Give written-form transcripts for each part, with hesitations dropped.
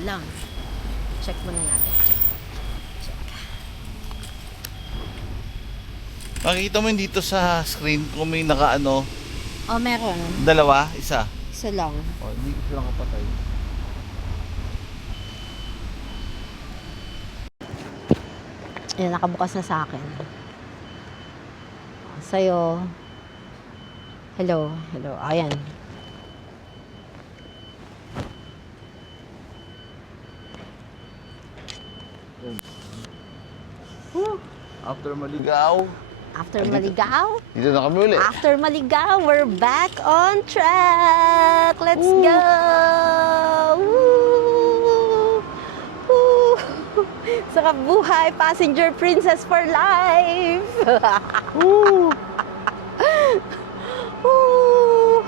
alam. Check muna natin. Check. Makikita mo yun dito sa screen kung may nakaano, Oh, meron. dalawa, isa. Isa lang. O, hindi ko lang kapatay. Ayan, nakabukas na sa akin. Sa'yo. Hello. Hello. Ayan. After maligaw, After maligaw. dito na kami ulit. After maligaw, we're back on track. Let's go. Woo! Woo! Sarap buhay, passenger princess for life. Woo! Woo!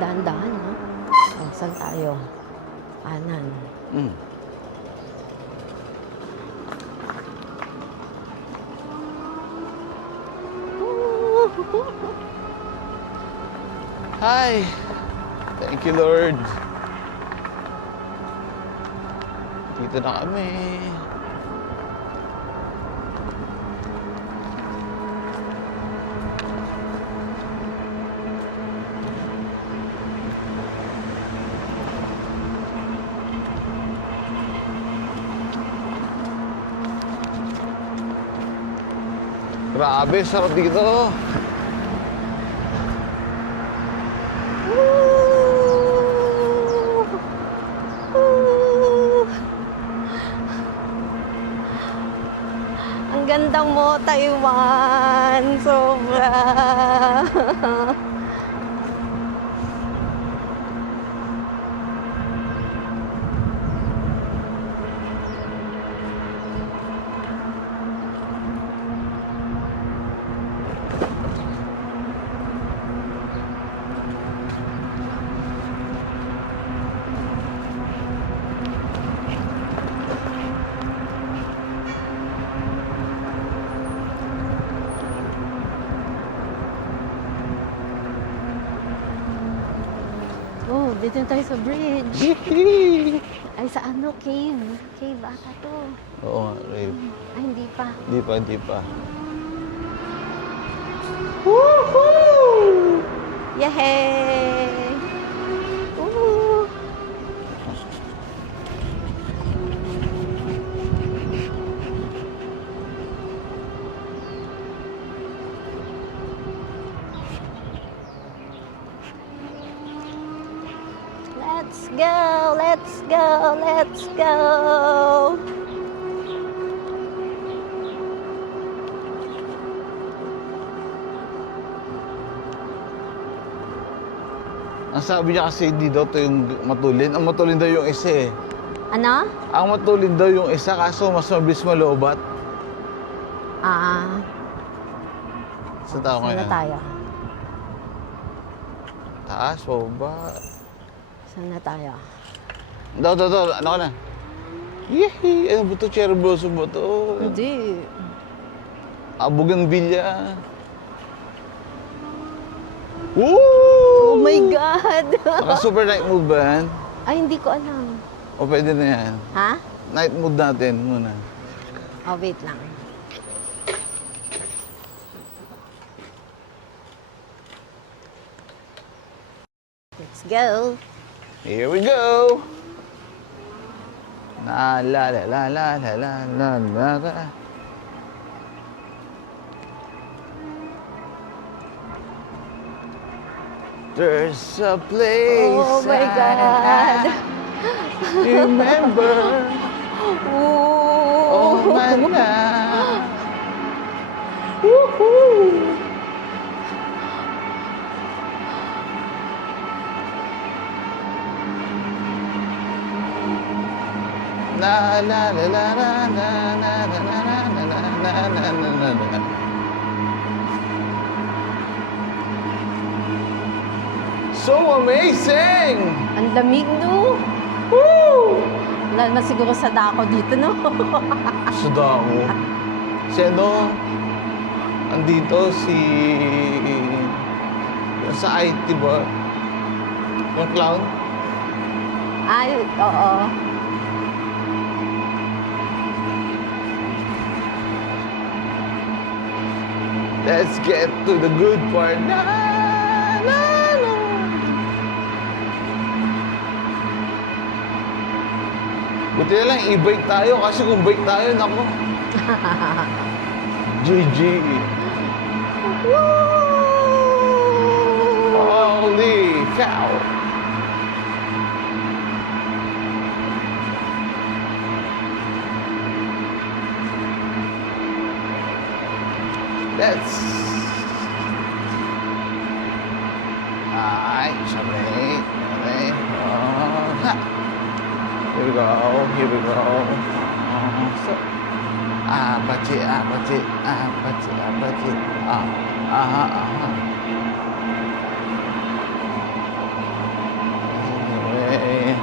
Dahan-dahan, no? Oh, saan tayo? Kanan. Mm. Hi! Thank you, Lord. Dito na kami. Grabe, sarap dito. Woo! Woo! Ang ganda mo, Taiwan. Sobra. Oh, dito na tayo sa bridge. Ay, sa ano? Cave. Cave ata to. Oo, Rave. Ay, hindi pa. Di pa, di pa. Woohoo! Yay! Woo! Let's go! Let's go! Let's go! Ang sabi niya kasi hindi daw ito yung matulin. Ang matulin daw yung isa eh. Ano? Ang matulin daw yung isa kaso mas mabilis malobat. Ah, Sa tao saan na ngayon. tayo? Taas, baba. Saan na tayo? Daw, ano ka na? Yehey! Ano ba ito? Cherry blossom ba ito? Hindi. Bougainvillea. Oh Woo! my God! Naka super night mood ba yan? Ay, hindi ko alam. O pwede na yan. Ha? Night mood natin muna. Oh, wait lang. Let's go. Here we go! La la la la la la la la la la. There's a place Oh my God! I remember. Oh Ooh! my God. Woohoo! La la la la la la la la la la la la la la. So amazing! Ang lamig, no? Woo! Wala na siguro sa dako dito, no? Suda ako. Si ano? andito si... yung sa IT ba? Yung clown? Ay, oo. Let's get to the good part. Na, na, na. Buti na lang i-bike tayo kasi kung bike tayo, nako. GG. Holy cow. Let's... Ay, sabi. Okay. Ha. Here we go. Here we go. So, apache, apache, apache, apache. Aha, aha. Anyway,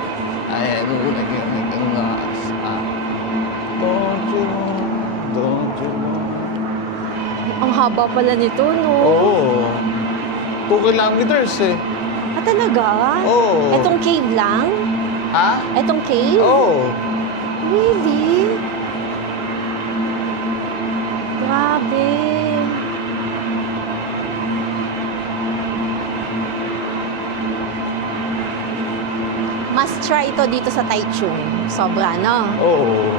I do like us. Don't you know? Ang haba pala nito, no? Oo. 2 kilometers eh. Ah, talaga? Oo. Etong cave lang? Ha? Etong cave? Oo. Really? Grabe. Must try ito dito sa Taichung. Sobra, no? Oo.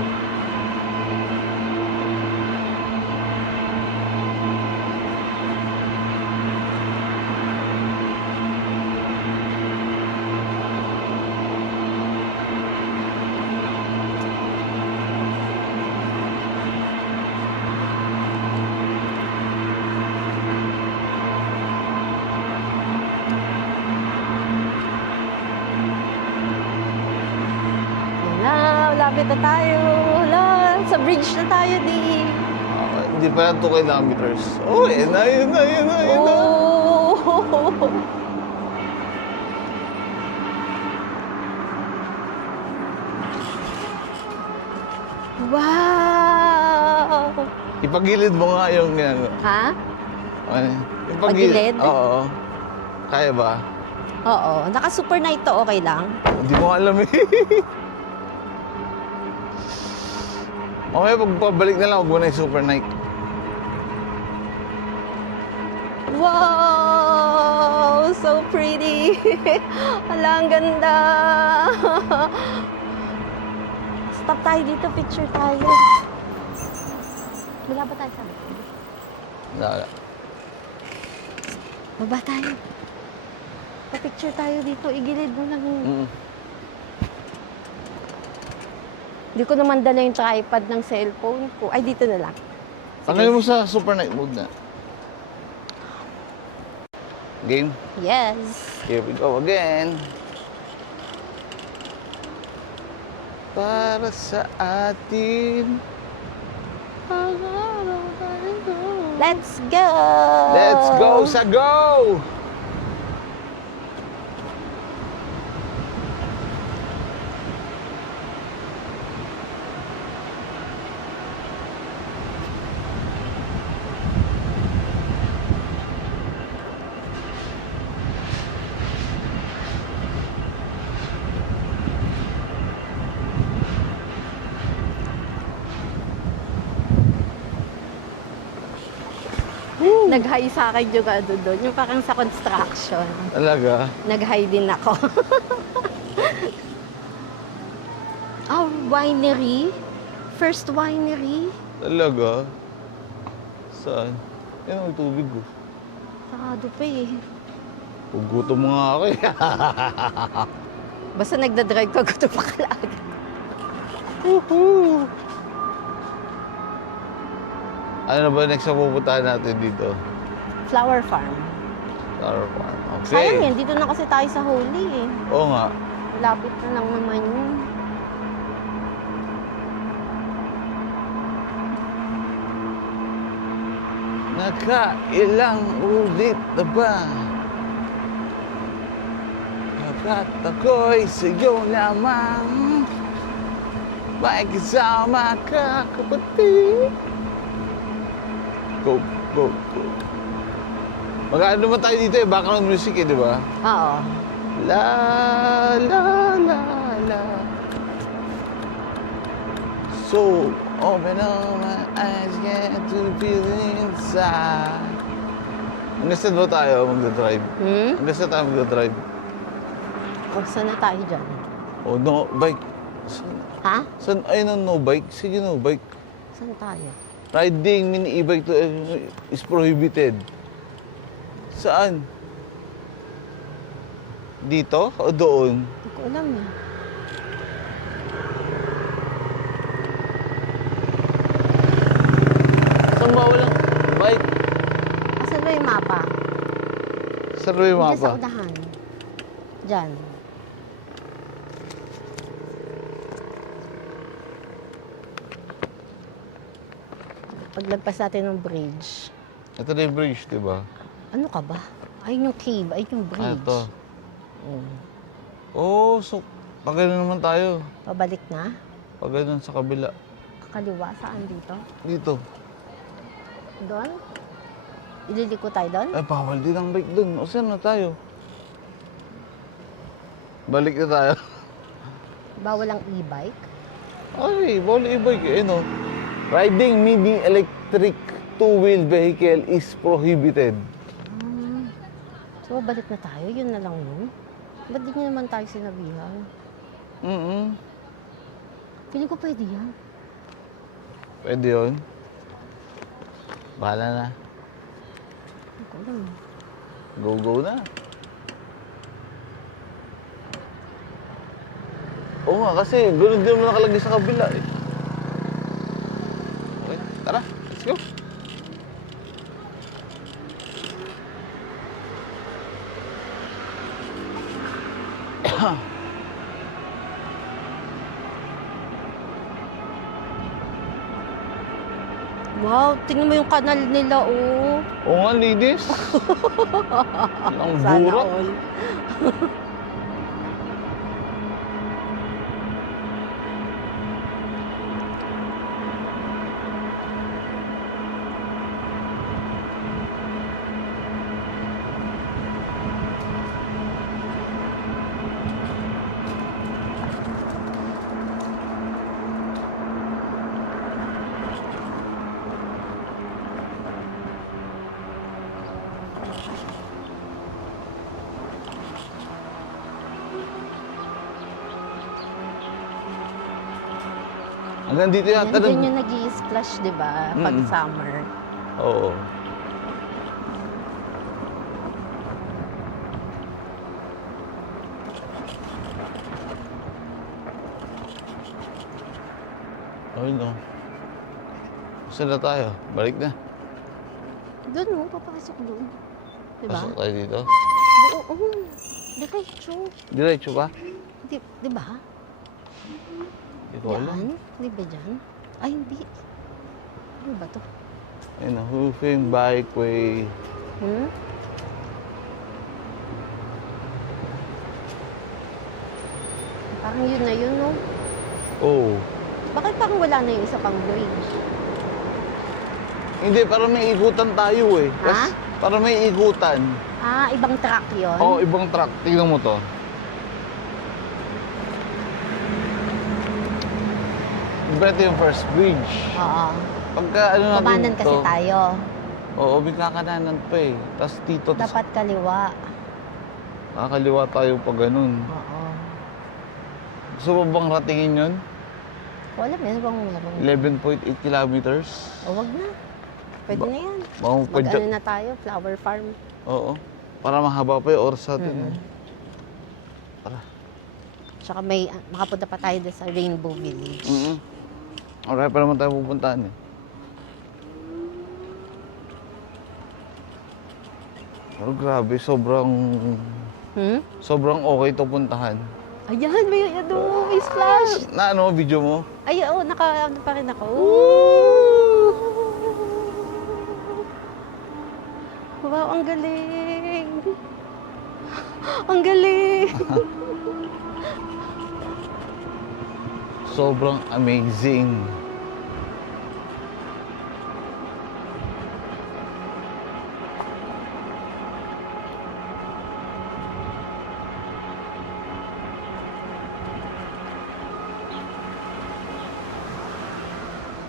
Malapit na tayo. Hala, sa bridge na tayo, di. Hindi pala 2 kilometers. Oh, yun na, yun na, yun na, yun na. Oh. Wow! Ipagilid mo nga yung yan. Ha? Ay, Pagilid? Oo. Kaya ba? Oo. Naka-super night to, okay lang? Hindi mo alam eh. Okay, pagpabalik na lang, huwag mo na yung super night. Wow! So pretty! Hala, ang ganda! Stop tayo dito, picture tayo. Wala ba tayo sa Wala. baba tayo. Pa-picture tayo dito, igilid mo lang. Hindi ko naman dala yung tripod ng cellphone ko. Ay, dito na lang. Tanggalin mo sa super night mode na. Game? Yes. Here we go again. Para sa atin. Let's go! Let's go sa go! Nag-high sa akin yung ano doon. Yung parang sa construction. Talaga? Nag-high din ako. Oh, winery? First winery? Talaga? Saan? Yan ang tubig ko. Sarado pa eh. Pugutom mo nga ako eh. Basta nagdadrive ka, gusto pa kalaga. Woohoo! Ano na ba next na pupuntahan natin dito? Flower farm. Flower farm. Okay. Sayang yan, dito na kasi tayo sa Holy eh. Oo nga. Lapit na lang naman yun. Nakailang ulit na ba? Bakit ako'y sa'yo lamang? May kasama ka, kapatid. Go, Go. Mag-ano naman tayo dito eh, background music eh, di ba? Oo. La la la la. So, open up my eyes, get to feel inside. Hanggang saan ba tayo magdadrive? Hanggang saan tayo magdadrive? O, saan na tayo dyan? Oh, no, bike. Ha? Saan? Ay, no bike. Sige, no bike. Saan tayo? Riding mini e-bike to is prohibited. Saan? Dito o doon? Hindi ko alam eh. Saan ba walang bike? Asan ba yung mapa? Saan ba yung Diyan sa mapa? unahan. Diyan. Paglagpas natin ng bridge. Ito na yung bridge, di ba? Ano ka ba? Ayun yung cave, ayun yung Ah, bridge. ito. Oo. Oh, so, pag gano'n naman tayo. Pabalik na? Pag gano'n sa kabila. Kakaliwa, saan dito? Dito. Doon? Ililiko tayo doon? Ay, bawal din ang bike dun. O, saan na tayo? Balik na tayo. Bawal ang e-bike? Ay, bawal e-bike eh, no? Riding mini electric two-wheel vehicle is prohibited. So, balik na tayo? Yun na lang yun? Ba't di nyo naman tayo sinabihan? Feeling ko pwede yan. Pwede yun. Bahala na. Hindi ko alam. Go, go na. Oo nga, kasi gano'n din mo nakalagay sa kabila eh. Okay, tara. Let's go. Wow, tingnan mo yung kanal nila, oh. Oo nga, ladies. Ang Sana burak. all. Hanggang dito yata. Yan yung nag-i-splash, di ba? Pag Mm. summer. Oo. Ayun no. Saan na tayo? Balik na. Doon, oh. Papasok doon. Di ba? Pasok tayo dito. Doon, oh. Diretso. Diretso ba? Di ba? Hindi ko alam. Yan? Di ba dyan? Ay, hindi. Ano ba to? Ayun na, Hoofing Bikeway. Parang yun na yun, no? Oh. Bakit parang wala na yung isa pang bridge? Hindi, para may ikutan tayo eh. Ha? Para may ikutan. Ah, ibang track yun? Oo, ibang track. Tingnan mo to. Diba ito yung first bridge? Oo. Pagka ano natin Kumanan kasi to, tayo. Oo, bigkakananan pa eh. Tapos dito, tas Dapat kaliwa. kakaliwa tayo pag ganun. Oo. Gusto mo bang ratingin yun? Wala, meron bang meron? 11.8 kilometers. O, wag na. Pwede na yan. Baka Mag-ano na tayo, flower farm. Oo. Para mahaba pa yung oras natin. Tara. Tsaka may, makapunta pa tayo doon sa Rainbow Village. Alright pa naman tayo pupuntahan eh. Pero grabe, sobrang okay to puntahan. Ayan, may ano, may splash. Na ano, video mo? Ay, oo, naka-ano pa rin ako. Wow, ang galing. Ang galing. Sobrang amazing.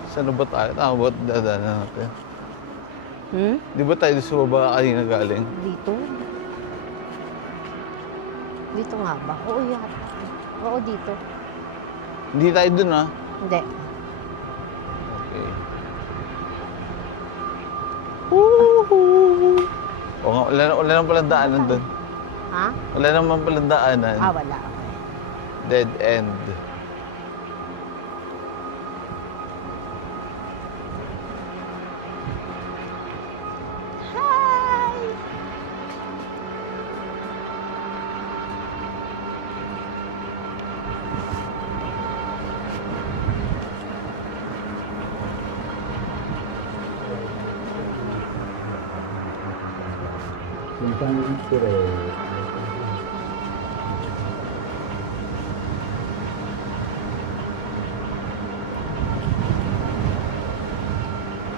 Saan na ba tayo? Tama ba dadaanan natin? Di ba tayo sa baba kanina galing? Dito? Dito nga ba? Oo, yata. Oo, dito. Hindi tayo dun, ha? Hindi. Okay. Woohoo! O nga, wala naman palang daanan dun. Ha? Wala naman palang daanan. Ah, wala. Dead end. Hi!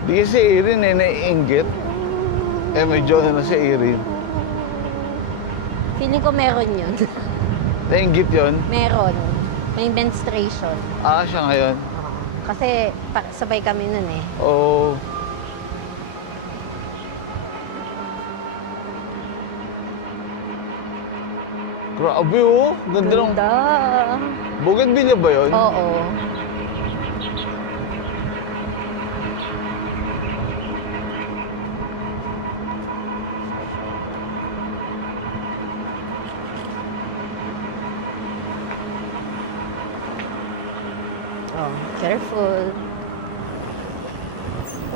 Di kasi Erin naiinggit. Medyo na si Erin. Feeling ko meron yun. Naiinggit yun. Meron. May menstruation. Siya ngayon. Kasi sabay kami nun eh. Oo. Grabe oh. Ganda ng... Ganda. Bougainvillea ba yun? Oo. Oh, careful.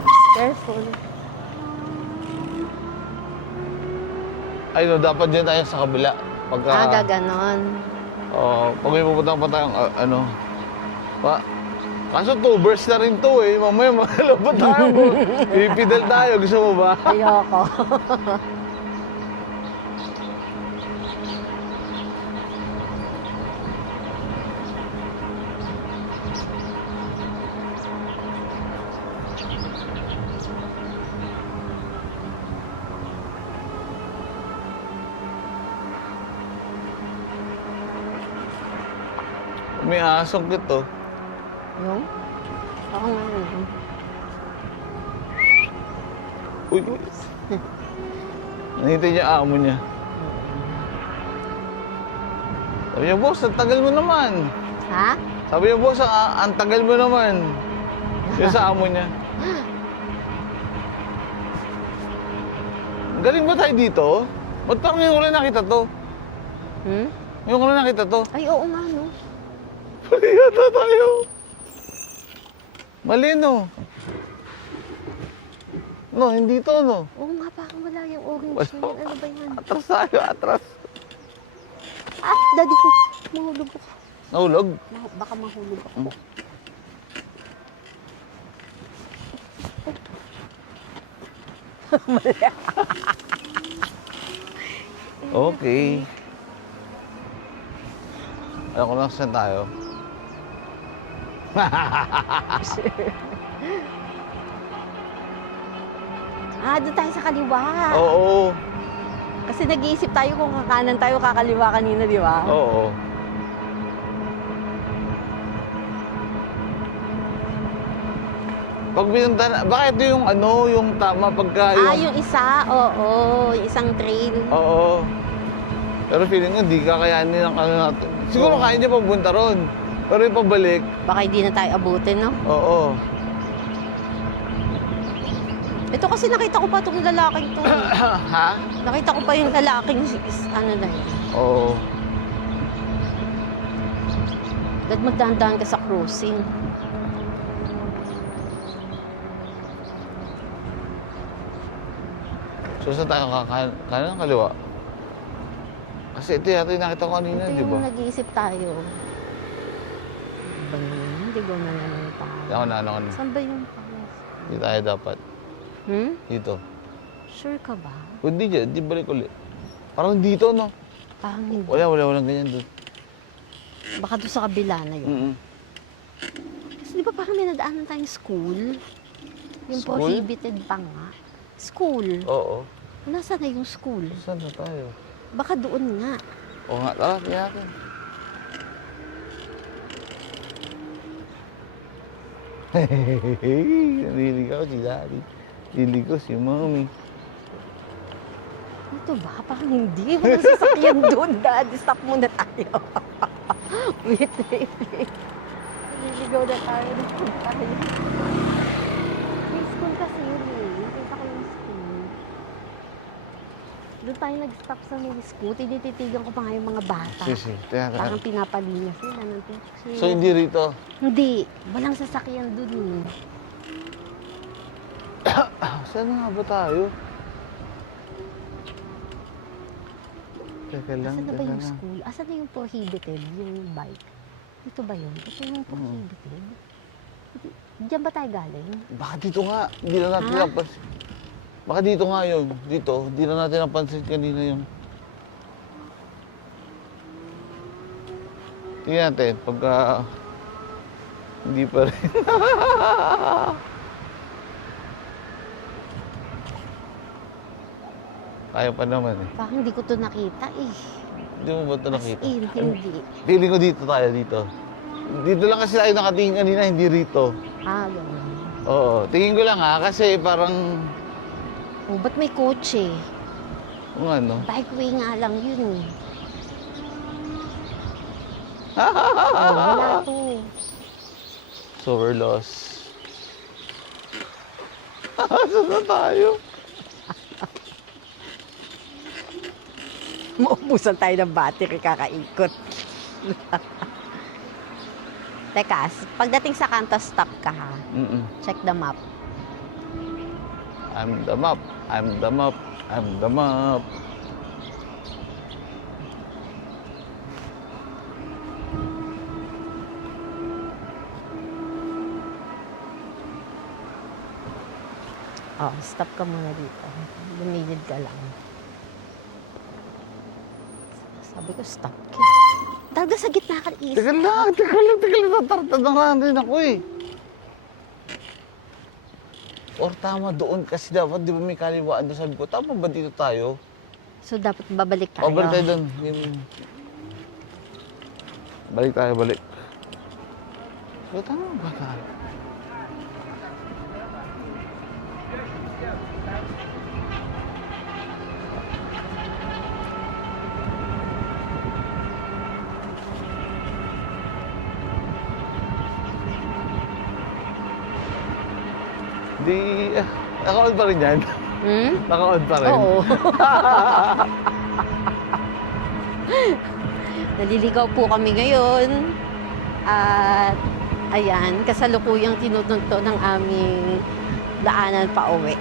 Oops, careful. Ay no, dapat dyan tayo sa kabila. Pagka... Gaganon. pag may pupunta pa tayong ano. Kaso 2 bursts na rin to eh. Mamaya mahalo pa tayo. Ipidal tayo. Gusto mo ba? Ayoko. May asong kito. Yung? Ako nga yun. Uy. Nahintay niya amo niya. Sabi niya, boss, ang tagal mo naman. Ha? Sabi niya, boss, ang tagal mo naman. Yung sa amo niya. Galing ba tayo dito? Ba't parang ngayon ko lang nakita to? Ngayon ko lang nakita to. Ay, oo nga, no? Pali yata tayo. Mali, no? No, hindi to, no? Oo nga, parang wala yung orange na yan. Ano ba yan? Atras tayo, atras. Daddy ko, mahulog ako. Nahulog? Baka mahulog ako. Okay. Alam ko lang saan tayo. Doon tayo sa kaliwa. Oo. Kasi nag-iisip tayo kung kakanan tayo, kakaliwa kanina, di ba? Oo. Pag binunta na, bakit ito yung ano, yung tama pagka Yung isa, oo. Yung isang trail. Oo. Pero feeling ko, di kakayanin ng ano natin. Siguro kaya niya papunta ron. Pero yung pabalik, Baka hindi na tayo abutin, no? oo. Ito kasi nakita ko pa itong lalaking to. Ha? Nakita ko pa yung lalaking ano na yun. Oo. Dahil magdahan-dahan ka sa cruising. So saan tayo kanan ng kaliwa? Kasi ito yata yung nakita ko kanina, Ito di ba? yung nag-iisip tayo. Ba naman? Hindi ko na naman tayo. Ako na ano ko na. Saan ba yung palas? Hindi tayo dapat. Dito. Sure ka ba? Hindi dyan, di balik ulit. Parang dito, no? Parang hindi. Walang ganyan doon. Baka doon sa kabila na yun. Kasi di ba parang may nadaanan tayong school? Yung School? prohibited pa nga. School. Oo. Nasaan na yung school? Saan na tayo? Baka doon nga. Oo nga, tara, tingnan natin. Naliligaw si Daddy. Naliligaw si Mommy. Ito ba? Parang hindi. Walang sasakyan doon, Daddy. Stop muna tayo. Wait. Naliligaw na tayo. May school kasi yun eh. Nakita ko yung school. Doon tayo nag-stop sa may school. Tinititigan ko pa nga yung mga bata. Sisi, Parang pinapalinis nila ng teacher. So, hindi rito. Hindi. Walang sasakyan doon eh. Saan nga ba tayo? Teka lang, Asan na ba teka yung lang. school? Asan na yung prohibited, yung bike? Dito ba yun? Ito yung prohibited? Diyan ba tayo galing? Baka dito nga. Hindi na natin Ha? napansin. Baka dito nga yun. Dito. Hindi na natin napansin kanina yun. Tingnan natin. Pagka... Hindi pa rin. Kaya pa naman eh. Parang hindi ko to nakita eh. Hindi mo ba ito nakita? As in, hindi. Feeling ko dito tayo dito. Dito lang kasi tayo nakatingin kanina, hindi rito. Ah, gano'n. Oo. Tingin ko lang ha, kasi parang... Oh, ba't may kotse? Kung ano. Bikeway nga lang yun eh. Oh, wala to. So we're lost. Saan na tayo? Maubusan tayo ng battery kakaikot. Teka, pagdating sa kanto, stop ka ha. Check the map. I'm the map. I'm the map. I'm the map. Oh, stop ka muna dito. Lumilid ka lang. Sabi ko, stop ka. Talaga sa gitna ka is. Teka lang, teka lang, teka lang. Tatartad na nga rin ako eh. Or tama doon kasi dapat, di ba may kaliwaan doon? Sabi ko, tama ba dito tayo? So, dapat babalik tayo. O, balik tayo doon. Balik tayo, balik. So, tama ba tayo? Di, naka-on pa rin yan. Hmm? Naka-on pa rin. Oo. Naliligaw po kami ngayon. At, ayan, kasalukuyang tinutunto ng aming daanan pa uwi.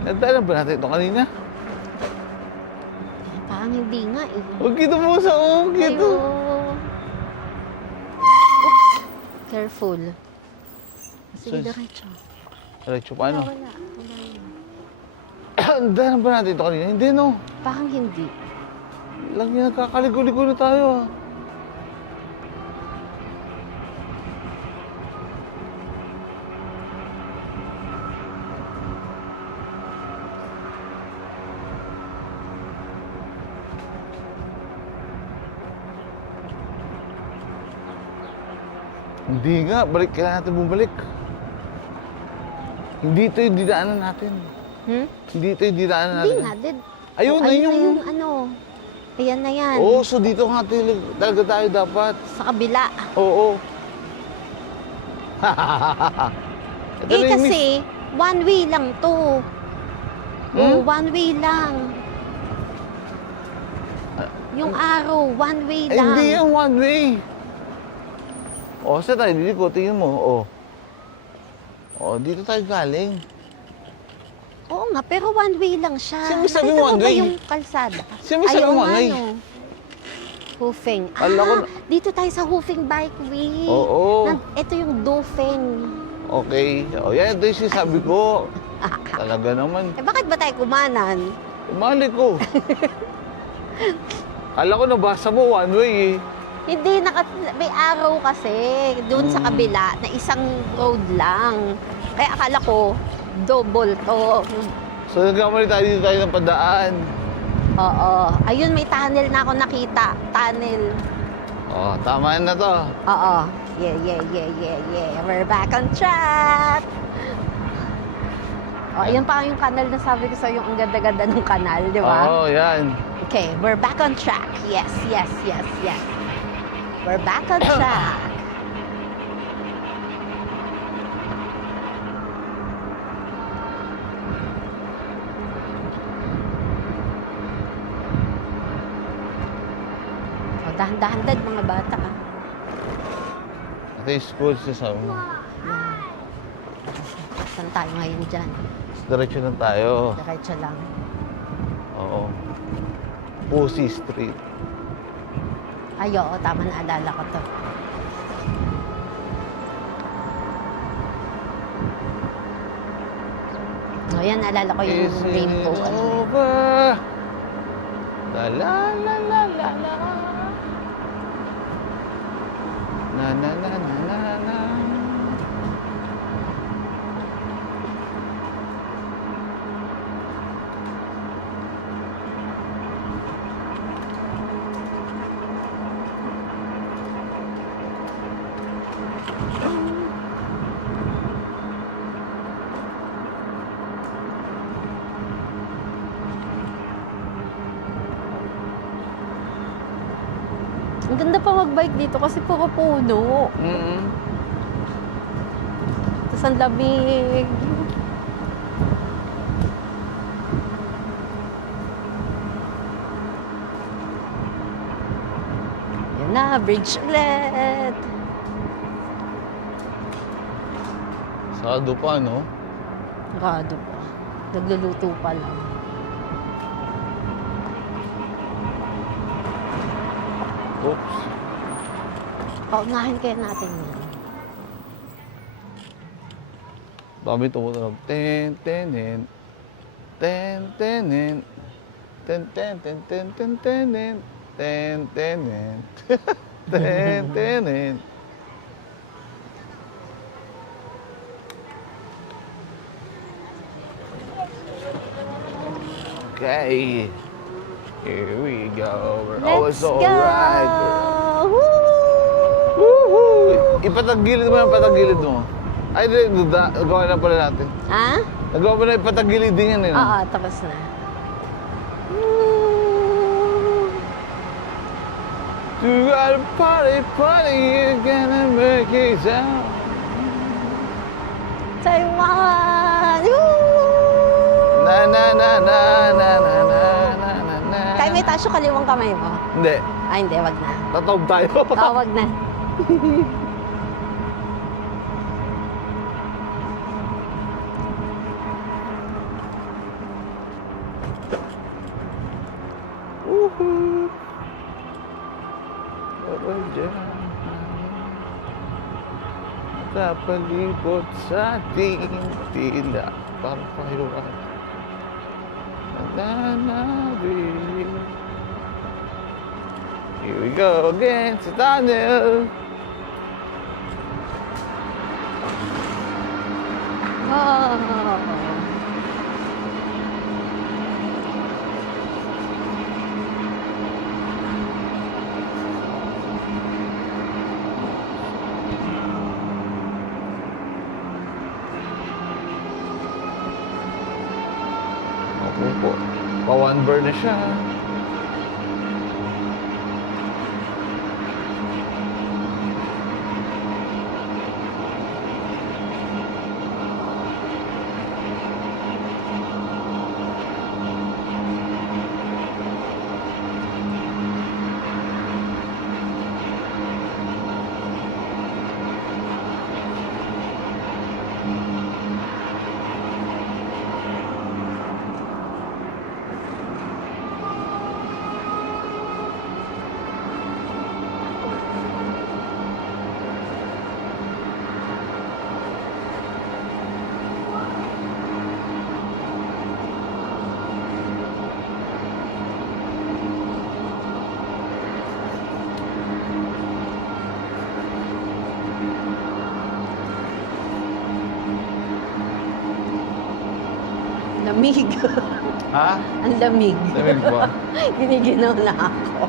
Nagdaanan ba natin ito kanina? Parang hindi nga eh. Huwag kito mo sa huwag kito. Ayo. Oops. Careful. Sige, Sus. diretso. Diretso, paano? Wala. Yun. Nagdaanan ba natin ito kanina? Hindi, no. Parang hindi. Lang yan, nagkakaligo-ligo na tayo, ah. Hindi nga, kailangan natin bumalik. Hindi ito yung dinaanan natin. Hmm? Hindi ito yung dinaanan Hindi natin. nga. Ayun, Oh, ayun na yung... yung ano. Ayan na yan. Oo, so dito nga talaga tayo dapat. Sa kabila. Oo. Ito na yung Kasi, one way lang to. Hmm? Oh, one way lang. Yung arrow, one way Eh, lang. hindi yung one way. O, saan tayo liliko? Tingin mo, o. O, dito tayo galing. Oo nga, pero one way lang siya. Sino sabi Nakita mo mo one ba way? yung kalsada? Sino sabi mo one way? Hufeng. Kala ko Dito tayo sa Hufeng Bikeway. Oo. Ito yung Dauphin. Okay. O, yan, ito yung sinasabi ko. Talaga naman. Eh bakit ba tayo kumanan? Mali ko. Kala ko nabasa mo one way eh. Hindi, may araw kasi doon sa kabila na isang road lang. Kaya akala ko, double to. So nagkamali tayo dito tayo ng padaan. Oo. Ayun, may tunnel na ako nakita. Tunnel. Oh, tama na to. Oo. Yeah. We're back on track. Oh, ayun pa yung kanal na sabi ko sa'yo, ang ganda-ganda ng kanal, di ba? Oo, yan. Okay, we're back on track. Yes. We're back on track. Oh, dahan-dahan din mga bata. Ito yung school sa mo. Yan. Saan tayo ngayon dyan? Diretso na tayo. Diretso lang. Oo. Pussy Street. Ay, oo, tama, naalala ko to. O, yan, naalala ko yung Is it rainbow. over? La la la la la la. Na na na na na na. Ang ganda pa mag-bike dito kasi puro puno. Tapos ang lamig. Yan na, bridge ulit. Sado pa, no? Rado pa. Nagluluto pa lang. Oops. Paunahin kaya natin yan. Dami tumutunog. Ten, tenen. Ten, tenen. Ten, ten, ten, ten, ten, tenen. Ten, tenen. Ten, tenen. Okay. Here we go. We're always Let's go! alright. Woo! Woohoo! Ipatagilid mo yung patagilid mo. Ay, di, nagawa na pala natin. Ha? Nagawa mo na ipatagilid din yan eh. no? Oo, tapos na. Woo! You got a party, you're gonna make it sound. Taiwan! Woo! Na na na na na na na na na na. Kaya may taas yung kaliwang kamay mo. Hindi. Ay, hindi, wag na. Tatawag tayo. Wag na. Woohoo! Bawal dyan. Napalibot sa ating tila. Parang pahirap. Nananabi. Here we go again sa tunnel. Oh. Ako po. Pa-one burn na siya. Lamig. Ha? Ang lamig. Lamig ba? Giniginaw na ako.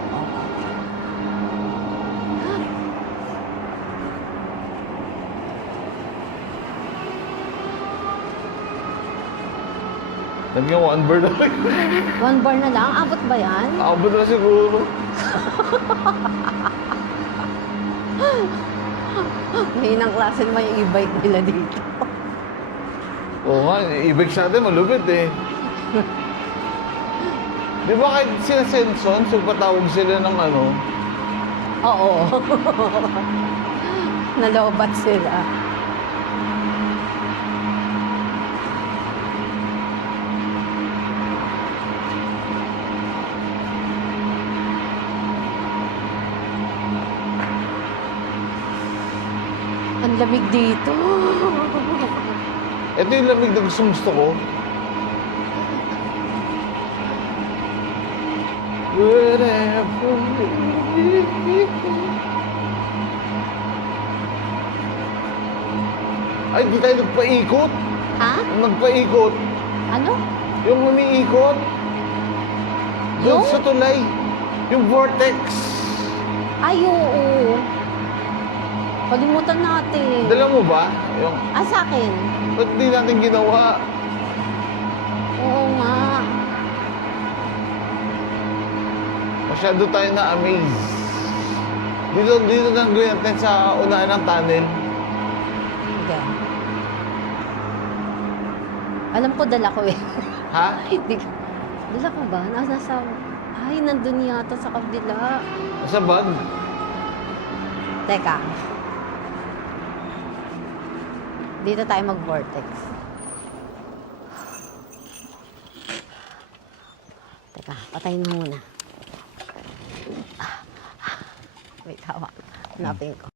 Naging one bird na lang. 1 bar na lang? Abot ba yan? Abot na siguro. Mahinang klase naman yung e-bike nila dito. Oo nga, i-bike sa atin malupit eh. Di ba kahit sila Senson, patawag sila ng ano? Oo. Nalobat sila. Ang lamig dito. Ito yung lamig na gusto ko. Whatever. Ay, di tayo nagpaikot. Ha? Nagpaikot. Ano? Yung umiikot. Doon Yung? sa tulay. Yung vortex. Ay, oo. Kalimutan natin. Dala mo ba? Yung, Sa akin? ba't di natin ginawa? Oo nga. Masyado tayo na-amaze. Dito lang gawin natin sa unahan ng tunnel. Sige. Alam ko, dala ko eh. Ha? Hindi ko. Dala ko ba? Nasa... Ay, nandun yata sa kabila. Sa bag? Teka. Dito tayo mag-vortex. Teka, patayin mo muna. Wait, hawak. Hanapin ko.